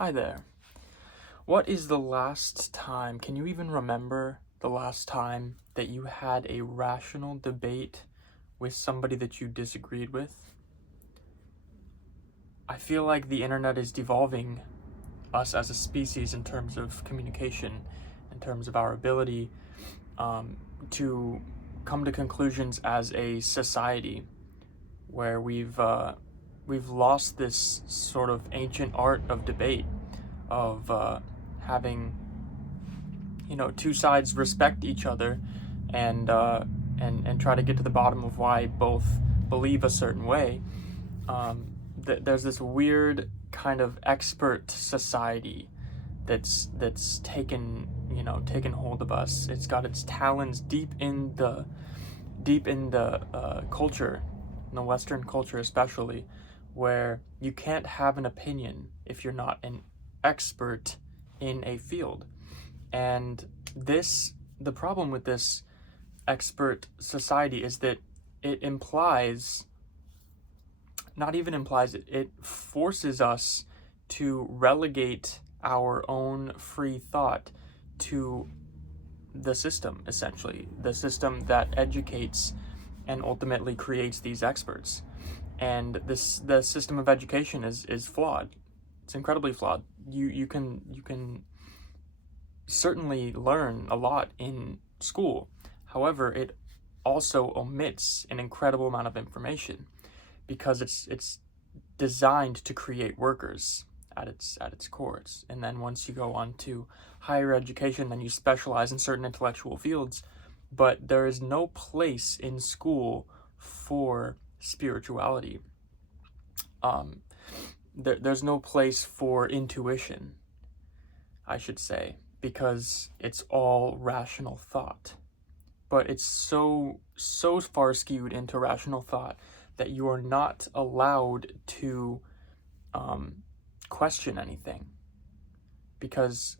Hi there. What is the last time, can you even remember the last time that you had a rational debate with somebody that you disagreed with? I feel like the internet is devolving us as a species in terms of communication, in terms of our ability um, to come to conclusions as a society where we've lost this sort of ancient art of debate, of having two sides respect each other and and try to get to the bottom of why both believe a certain way. There's this weird kind of expert society that's taken hold of us. It's got its talons deep in the culture, in the Western culture especially, where you can't have an opinion if you're not an expert in a field. And the problem with this expert society is that it implies, not even implies it forces us to relegate our own free thought to the system, essentially, the system that educates and ultimately creates these experts. And the system of education is flawed. It's incredibly flawed. You can certainly learn a lot in school. However, it also omits an incredible amount of information because it's designed to create workers at its core. And then once you go on to higher education, then you specialize in certain intellectual fields, but there is no place in school for spirituality. Um, there's no place for intuition, I should say, because it's all rational thought. But it's so far skewed into rational thought that you are not allowed to um, question anything, because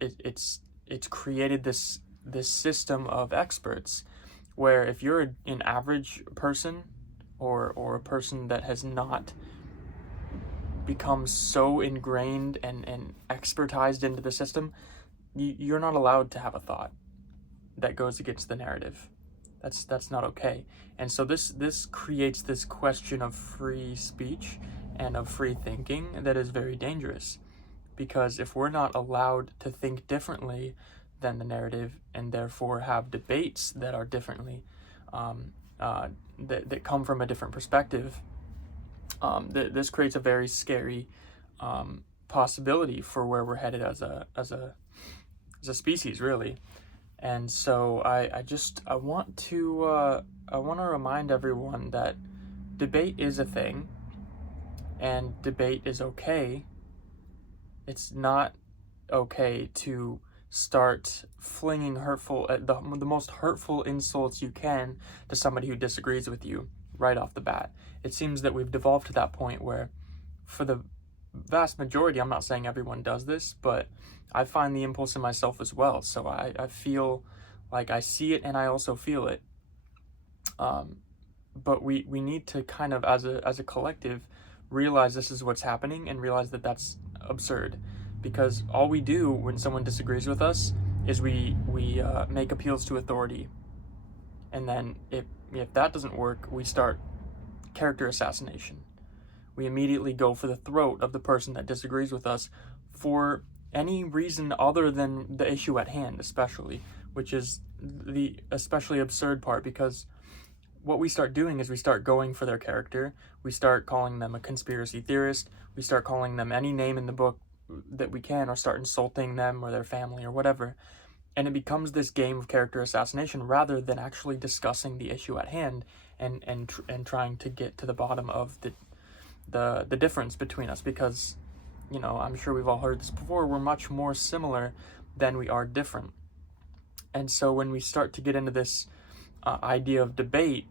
it's created this system of experts where if you're an average person, or a person that has not become so ingrained and expertized into the system, you're not allowed to have a thought that goes against the narrative. That's not okay. And so this creates this question of free speech and of free thinking that is very dangerous, because if we're not allowed to think differently than the narrative, and therefore have debates that are differently, um, that come from a different perspective, this creates a very scary possibility for where we're headed as a species, really. And so I want to remind everyone that debate is a thing, and debate is okay. It's not okay to start flinging the most hurtful insults you can to somebody who disagrees with you right off the bat. It seems that we've devolved to that point where, for the vast majority, I'm not saying everyone does this, but I find the impulse in myself as well. So I feel like I see it and I also feel it. But we need to kind of, as a collective, realize this is what's happening and realize that that's absurd, because all we do when someone disagrees with us is we make appeals to authority, and then if that doesn't work, we start character assassination. We immediately go for the throat of the person that disagrees with us for any reason other than the issue at hand, especially, which is the especially absurd part, because what we start doing is we start going for their character. We start calling them a conspiracy theorist. We start calling them any name in the book that we can, or start insulting them or their family or whatever. And it becomes this game of character assassination rather than actually discussing the issue at hand, and trying to get to the bottom of the difference between us, because I'm sure we've all heard this before, we're much more similar than we are different. And so when we start to get into this idea of debate,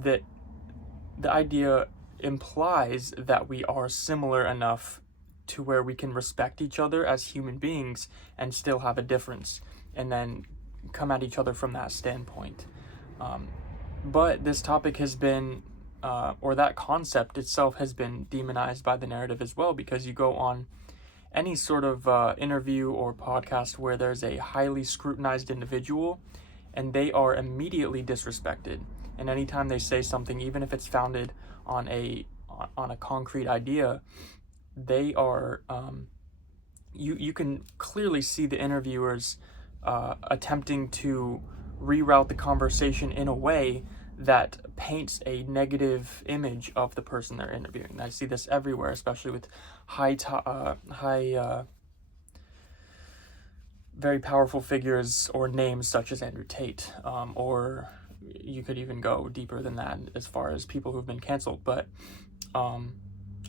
that the idea implies that we are similar enough to where we can respect each other as human beings and still have a difference, and then come at each other from that standpoint. But this topic has been, or that concept itself has been demonized by the narrative as well, because you go on any sort of interview or podcast where there's a highly scrutinized individual and they are immediately disrespected. And anytime they say something, even if it's founded on a concrete idea, they are you can clearly see the interviewers attempting to reroute the conversation in a way that paints a negative image of the person they're interviewing. I see this everywhere, especially with very powerful figures or names such as Andrew Tate, or you could even go deeper than that as far as people who've been canceled. But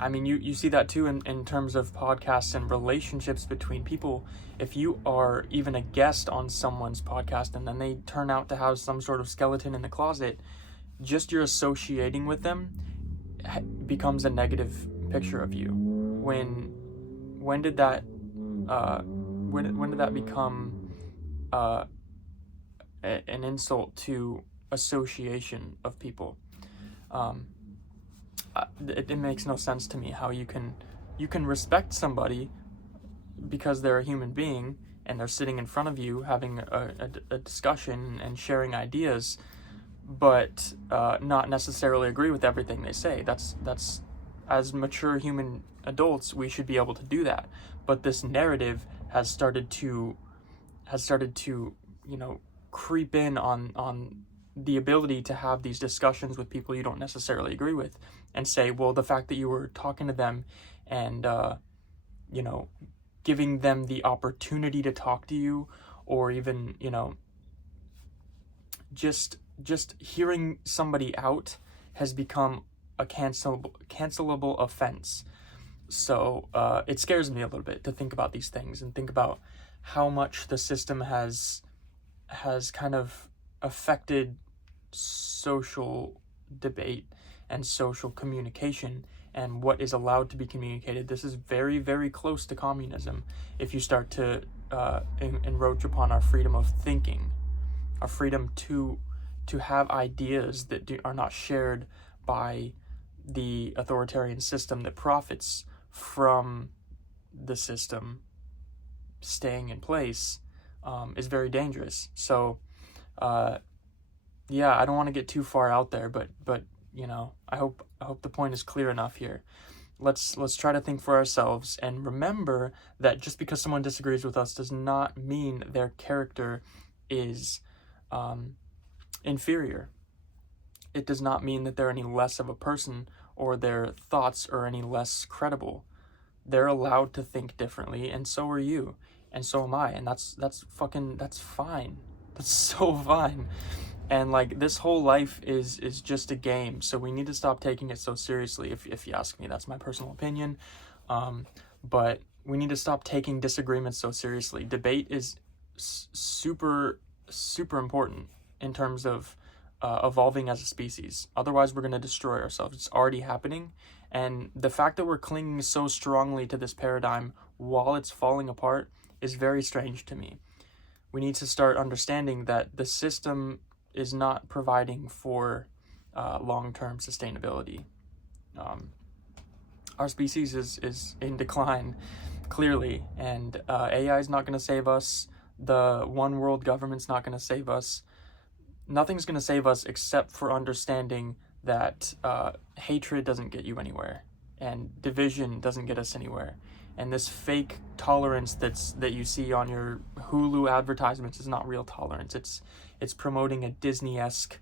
I mean, you see that too in terms of podcasts and relationships between people. If you are even a guest on someone's podcast and then they turn out to have some sort of skeleton in the closet, just your associating with them becomes a negative picture of you. When did that when did that become an insult to association of people? It makes no sense to me how you can respect somebody because they're a human being and they're sitting in front of you having a discussion and sharing ideas, but not necessarily agree with everything they say. That's as mature human adults, we should be able to do that. But this narrative has started to creep in on the ability to have these discussions with people you don't necessarily agree with, and say, well, the fact that you were talking to them and giving them the opportunity to talk to you, or even just hearing somebody out has become a cancelable offense. So it scares me a little bit to think about these things and think about how much the system has kind of affected social debate and social communication and what is allowed to be communicated. This is very, very close to communism if you start to encroach upon our freedom of thinking, our freedom to have ideas that are not shared by the authoritarian system that profits from the system staying in place, is very dangerous. So yeah, I don't want to get too far out there, but I hope the point is clear enough here. Let's try to think for ourselves and remember that just because someone disagrees with us does not mean their character is inferior. It does not mean that they're any less of a person or their thoughts are any less credible. They're allowed to think differently, and so are you, and so am I, and that's fine. That's so fine. And like, this whole life is just a game, so we need to stop taking it so seriously. If you ask me, that's my personal opinion. But we need to stop taking disagreements so seriously. Debate is super important in terms of evolving as a species. Otherwise, we're going to destroy ourselves. It's already happening. And the fact that we're clinging so strongly to this paradigm while it's falling apart is very strange to me. We need to start understanding that the system is not providing for long-term sustainability. Our species is in decline, clearly, and AI is not going to save us. The one world government's not going to save us. Nothing's going to save us except for understanding that hatred doesn't get you anywhere, and division doesn't get us anywhere. And this fake tolerance that you see on your Hulu advertisements is not real tolerance. It's promoting a Disney-esque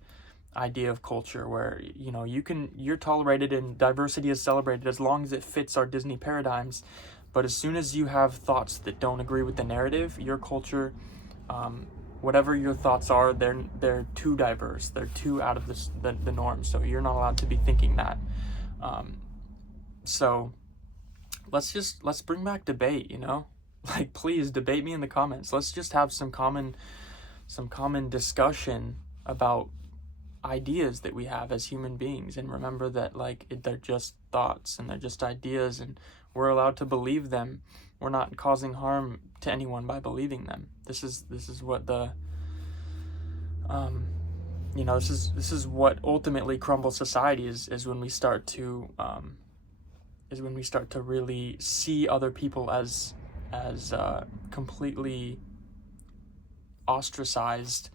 idea of culture where you're tolerated and diversity is celebrated as long as it fits our Disney paradigms. But as soon as you have thoughts that don't agree with the narrative, your culture, whatever your thoughts are, they're too diverse. They're too out of the norm. So you're not allowed to be thinking that. So let's bring back debate. Like, please debate me in the comments. Let's just have some common discussion about ideas that we have as human beings, and remember that they're just thoughts and they're just ideas, and we're allowed to believe them. We're not causing harm to anyone by believing them. This is what the this is what ultimately crumbles society is when we start to is when we start to really see other people as completely ostracized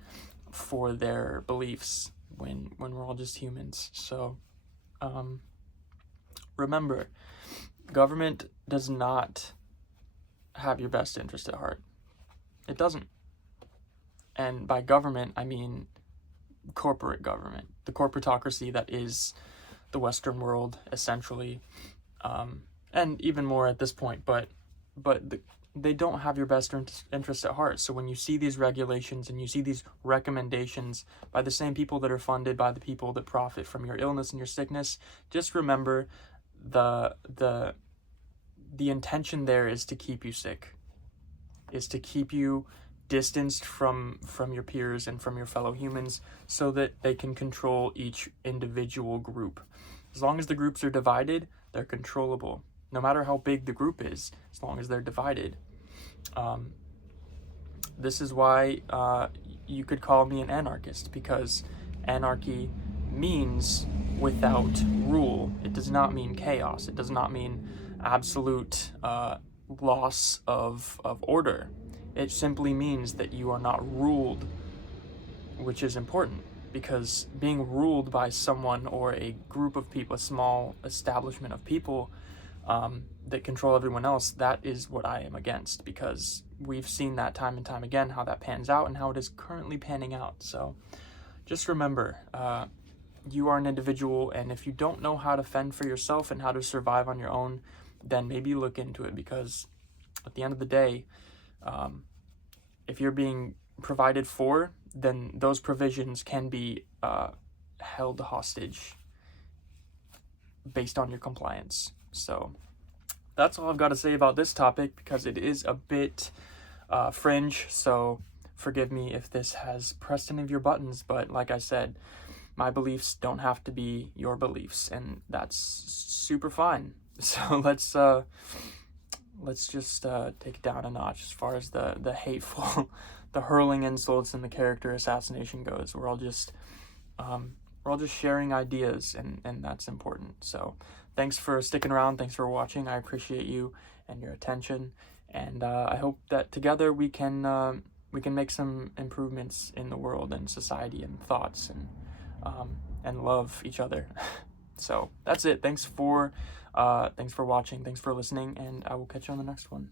for their beliefs when we're all just humans. So remember, government does not have your best interest at heart. It doesn't. And by government, I mean corporate government, the corporatocracy that is the Western world, essentially, and even more at this point. But they don't have your best interest at heart. So when you see these regulations and you see these recommendations by the same people that are funded by the people that profit from your illness and your sickness, just remember the intention there is to keep you sick, is to keep you distanced from your peers and from your fellow humans so that they can control each individual group. As long as the groups are divided, they're controllable. No matter how big the group is, as long as they're divided. This is why you could call me an anarchist, because anarchy means without rule. It does not mean chaos. It does not mean absolute loss of order. It simply means that you are not ruled, which is important, because being ruled by someone or a group of people, a small establishment of people that control everyone else, that is what I am against, because we've seen that time and time again, how that pans out and how it is currently panning out. So just remember, you are an individual, and if you don't know how to fend for yourself and how to survive on your own, then maybe look into it, because at the end of the day, if you're being provided for, then those provisions can be held hostage based on your compliance. So that's all I've got to say about this topic, because it is a bit fringe, so forgive me if this has pressed any of your buttons, but like I said, my beliefs don't have to be your beliefs, and that's super fine. So let's just take it down a notch as far as the hateful, the hurling insults and the character assassination goes. We're all just sharing ideas, and that's important. So thanks for sticking around. Thanks for watching. I appreciate you and your attention, and I hope that together we can make some improvements in the world and society and thoughts, and love each other. So that's it. Thanks for watching. Thanks for listening, and I will catch you on the next one.